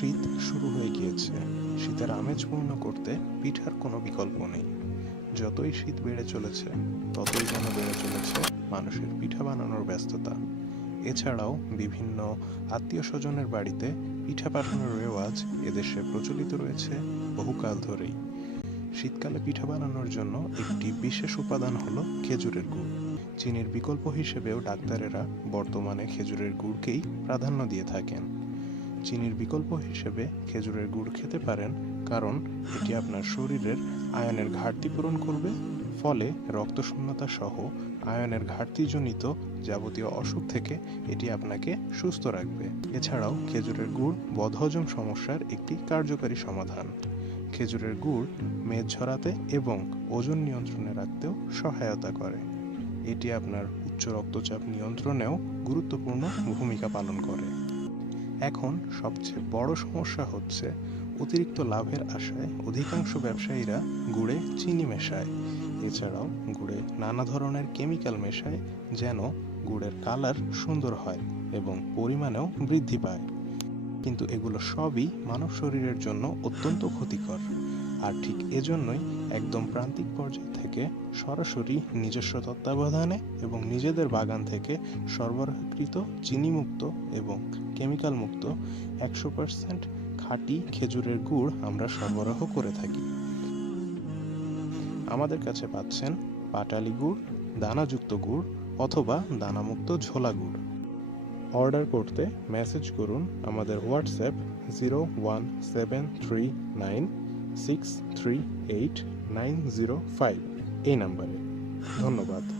শীত শুরু হয়ে গিয়েছে। শীতের আমেজ পূর্ণ করতে পিঠার কোনো বিকল্প নেই। যতই শীত বেড়ে চলেছে, ততই যেন বেড়ে চলেছে মানুষের পিঠা বানানোর ব্যস্ততা। এছাড়াও বিভিন্ন আত্মীয় স্বজনের বাড়িতে পিঠা পাঠানোর রেওয়াজ এদেশে প্রচলিত রয়েছে বহুকাল ধরেই। শীতকালে পিঠা বানানোর জন্য একটি বিশেষ উপাদান হলো খেজুরের গুড়। চিনির বিকল্প হিসেবেও ডাক্তারেরা বর্তমানে খেজুরের গুড়কেই প্রাধান্য দিয়ে থাকেন। চিনির বিকল্প হিসেবে খেজুরের গুড় খেতে পারেন, কারণ এটি আপনার শরীরের আয়নের ঘাটতি পূরণ করবে। ফলে রক্তশূন্যতা সহ আয়নের ঘাটতিজনিত যাবতীয় অসুখ থেকে এটি আপনাকে সুস্থ রাখবে। এছাড়াও খেজুরের গুড় বদহজম সমস্যার একটি কার্যকারী সমাধান। খেজুরের গুড় মেদ ঝরাতে এবং ওজন নিয়ন্ত্রণে রাখতেও সহায়তা করে। এটি আপনার উচ্চ রক্তচাপ নিয়ন্ত্রণেও গুরুত্বপূর্ণ ভূমিকা পালন করে। এখন সবচেয়ে বড় সমস্যা হচ্ছে অতিরিক্ত লাভের আশায় অধিকাংশ ব্যবসায়ীরা গুড়ে চিনি মেশায়। এছাড়াও গুড়ে নানা ধরনের কেমিক্যাল মেশায় যেন গুড়ের কালার সুন্দর হয় এবং পরিমাণেও বৃদ্ধি পায়। কিন্তু এগুলো সবই মানব শরীরের জন্য অত্যন্ত ক্ষতিকর। আর ঠিক এজন্যই একদম প্রান্তিক পর্যায় থেকে সরাসরি নিজস্ব তত্ত্বাবধানে এবং নিজেদের বাগান থেকে সরবরাহকৃত চিনিমুক্ত এবং কেমিক্যাল মুক্ত একশো পার্সেন্ট খাঁটি খেজুরের গুড় আমরা সরবরাহ করে থাকি। আমাদের কাছে পাচ্ছেন পাটালি গুড়, দানাযুক্ত গুড় অথবা দানামুক্ত ঝোলা গুড়। অর্ডার করতে মেসেজ করুন আমাদের WhatsApp zero one seven three nine six three eight nine zero five এই নাম্বারে। ধন্যবাদ।